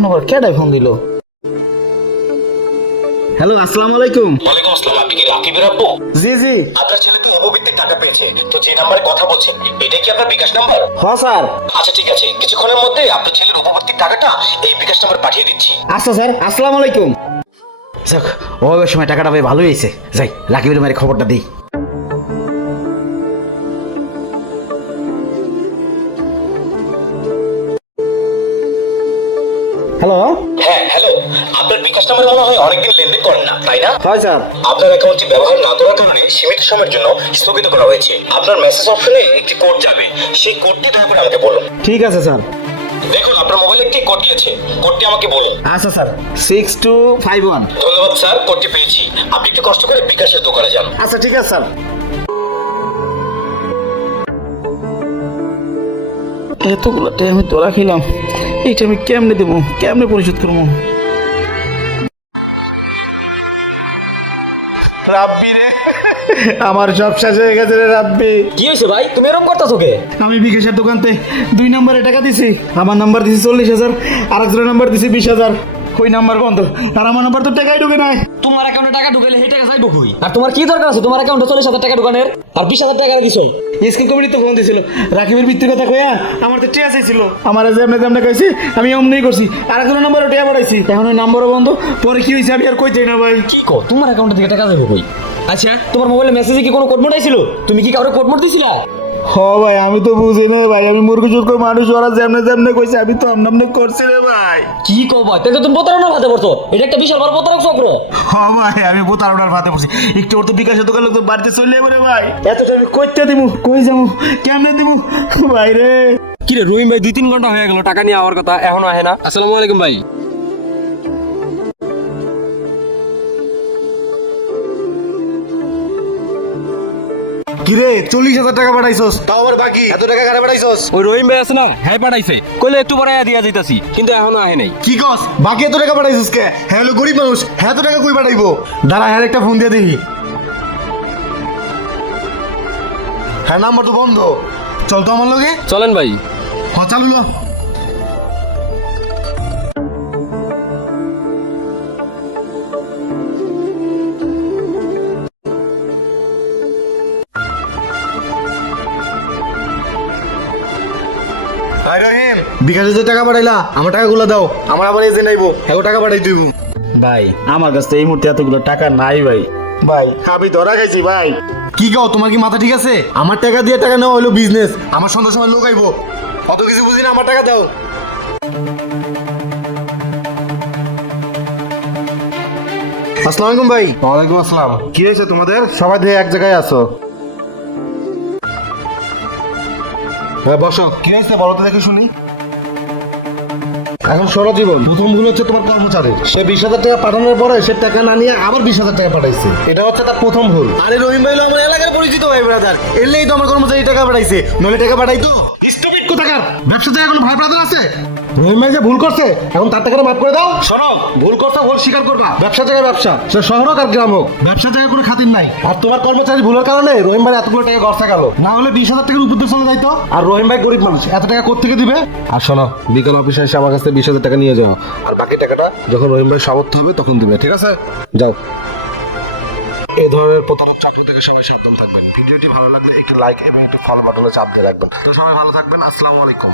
এখন আবার কেডাই ফোন দিল? হ্যালো, আসসালামু আলাইকুম। ওয়ালাইকুম আসসালাম। আপনি কি রাকিবের আব্বু? জি জি। আপনার ছেলে তো ইমোবিতে টাকা পেয়েছে, তো যে নাম্বারে কথা বলছেন এটাই কি আপনার বিকাশ নাম্বার? হ্যাঁ স্যার। আচ্ছা ঠিক আছে, কিছুক্ষণের মধ্যে আপনার ছেলের উপবর্তী টাকাটা এই বিকাশ নাম্বার পাঠিয়ে দিচ্ছি। আচ্ছা স্যার, আসসালামু আলাইকুম। যাক, ওই সময় টাকাটা ভাই ভালোই হয়েছে। যাই রাকিবের মায়ের খবরটা দিই। হ্যালো। হ্যাঁ হ্যালো, আপনার বিকাশ নাম্বার মনে হয় অনেকদিন লেনদেন করেন না, তাই না? হয় স্যার। আপনার অ্যাকাউন্টটি ব্যবহার না করার কারণে সীমিত সময়ের জন্য স্থগিত করা হয়েছে। আপনার মেসেজ অপশনে একটি কোড যাবে, সেই কোডটি দয়া করে আমাকে বলুন। ঠিক আছে স্যার। দেখুন আপনার মোবাইলে একটি কোড গিয়েছে, কোডটি আমাকে বলুন। আচ্ছা স্যার, 6251। ধন্যবাদ স্যার, কোডটি পেয়েছি। আপনি একটু কষ্ট করে বিকাশের দোকানে যান। আচ্ছা ঠিক আছে স্যার। এতগুলো টাইম আমি তোরা খেলাম, এইটা আমি কেমনে দেবো, কেমনে পরিশোধ করবো? আমার সব শেষ হয়ে গেছে রে রাব্বি। কি হয়েছে ভাই, তুমি এরকম করতেছো কে? আমি বিকাশের দোকানতে 2 নম্বরে টাকা দিছি। আমার নাম্বার দিছি 40,000, আর একজনের নাম্বার দিছি 20,000। ওই নাম্বার বন্ধ, আর আমার নাম্বার তো টাকাই ঢুকে নাই। তোমার অ্যাকাউন্টে টাকা ঢুকাইলে সেই টাকা যাইবো কই? আর তোমার কি দরকার আছে তোমার অ্যাকাউন্টে 40,000 টাকা ঢুকানোর আর 20,000 টাকা দিছো? স্কুল কমিটি তো ফোন দিছিল, রাকিবের মৃত্যুর কথা কইয়া আমার তো টিয়া চাইছিল। আমার যেমনে যেমনে কইছি আমি অমনি করছি, আর একজনের নাম্বারও টিয়া পাঠাইছি। এখন ওই নাম্বারও বন্ধ। পরে কি হয়েছে আমি আর কইতেই না ভাই। কি কো, তোমার অ্যাকাউন্টে থেকে টাকা যাবে কই? আচ্ছা, তোমার মোবাইলে মেসেজে কি কোনো কোড মোড আইছিল? তুমি কি কাউকে কোড মোড দিছিলা? হ ভাই, আমি তো বুঝি না ভাই, আমি মূর্খ সূর্খ মানুষ, ওরা যেমনে যেমনে কইছে আমি তো আমনে করছি রে ভাই। কি কো ভাই, তাই তো তুমি প্রতারণার ফাঁদে পড়ছো। এটা একটা বিশাল বড় প্রতারক চক্র। হ ভাই, আমি প্রতারণার ফাঁদে পড়ছি। একটু ওর তো বিকাশের দোকান লোক তো বাড়িতে চলে যাবো রে ভাই। এতটা আমি কইতে দিব, কই যাবো, কেমনে দিব ভাই রে? কি রে রহিম ভাই, 2-3 ঘন্টা হয়ে গেল টাকা নিয়ে আওয়ার কথা, এখনো আহে না। আসসালামু আলাইকুম ভাই। কিরে 40,000 টাকা পাঠাইছস, তাও আবার বাকি এত টাকা কারে পাঠাইছস? ওই রহিম ভাই আছে না, হ্যাঁ পাঠাইছে। কইলে একটু পরে দিয়া যাইতাছি, কিন্তু এখনো আহে নাই। কি কস, বাকি এত টাকা পাঠাইছস কে? হ্যাঁ হলো গরিব মানুষ, হ্যাঁ এত টাকা কই পাঠাইবো? দাঁড়া, হ্যাঁ একটা ফোন দিয়ে দেখি। হ্যাঁ নাম্বার তো বন্ধ। চল তো আমার লগে। চলেন ভাই। হ্যাঁ চালু না। ভাই রহিম, বিকাশে যে টাকা পাঠাইলা আমার টাকাগুলো দাও, আমার আবার এজে নাইবো, এগো টাকা পাঠাই দিব। ভাই আমার কাছে এই মুহূর্তে এতগুলো টাকা নাই ভাই। ভাই আমি ধরা খাইছি ভাই। কি গাও, তোমার কি মাথা ঠিক আছে? আমার টাকা দিয়ে টাকা নেওয়া হলো বিজনেস, আমার সন্ধ্যার সময় লোক আইবো, অত কিছু বুঝি না, আমার টাকা দাও। আসসালামু আলাইকুম ভাই। ওয়ালাইকুম আসসালাম। কি হয়েছে তোমাদের, সবাই ধরে এক জায়গায় আছো? বসো। কি হয়েছে বলো তো দেখে শুনি। এখন শোনো জীবন, প্রথম ভুল হচ্ছে তোমার কর্মচারী। সে 20,000 টাকা পাঠানোর পরে সে টাকা না নিয়ে আবার 20,000 টাকা পাঠাইছে, এটা হচ্ছে তার প্রথম ভুল। আরে রহিম ভাই হলো আমার এলাকার পরিচিত ভাই ব্রাদার, এলেই তো আমার কর্মচারী টাকা পাঠাইছে, নইলে টাকা পাঠাইতো? স্টুপিড কোথাকার, ব্যবসা থেকে কোনো ভাই ব্রাদার আছে? রহিম ভাই যে ভুল করছে এখন তার টাকাটা মাফ করে দাও। শোনো, ভুল করছে ভুল স্বীকার করবা। ব্যবসা জায়গায় ব্যবসা, সে শহর হোক আর গ্রাম হোক, ব্যবসা জায়গায় কোনো খাতির নাই। আর তোমার কর্মচারী ভুলের কারণে রহিম ভাই এতগুলো টাকা খরচা গেল, না হলে 20,000 টাকার উপর দিয়ে চলে যাইতো। আর রহিম ভাই গরিব মানুষ, এত টাকা কোত্থেকে দিবে? আর শোনো, বিকেল অফিসে এসে আমার কাছে 20,000 টাকা নিয়ে যাও, আর বাকি টাকাটা যখন রহিম ভাই সামর্থ্য হবে তখন দিবে, ঠিক আছে? যাও। এই ধরনের প্রতারক চাকরি থেকে সবাই সাবধান থাকবেন। ভিডিওটি ভালো লাগলে একটি লাইক এবং একটি ফলো বাটনে চাপ দিয়ে রাখবেন। তো সবাই ভালো থাকবেন, আসসালামু আলাইকুম।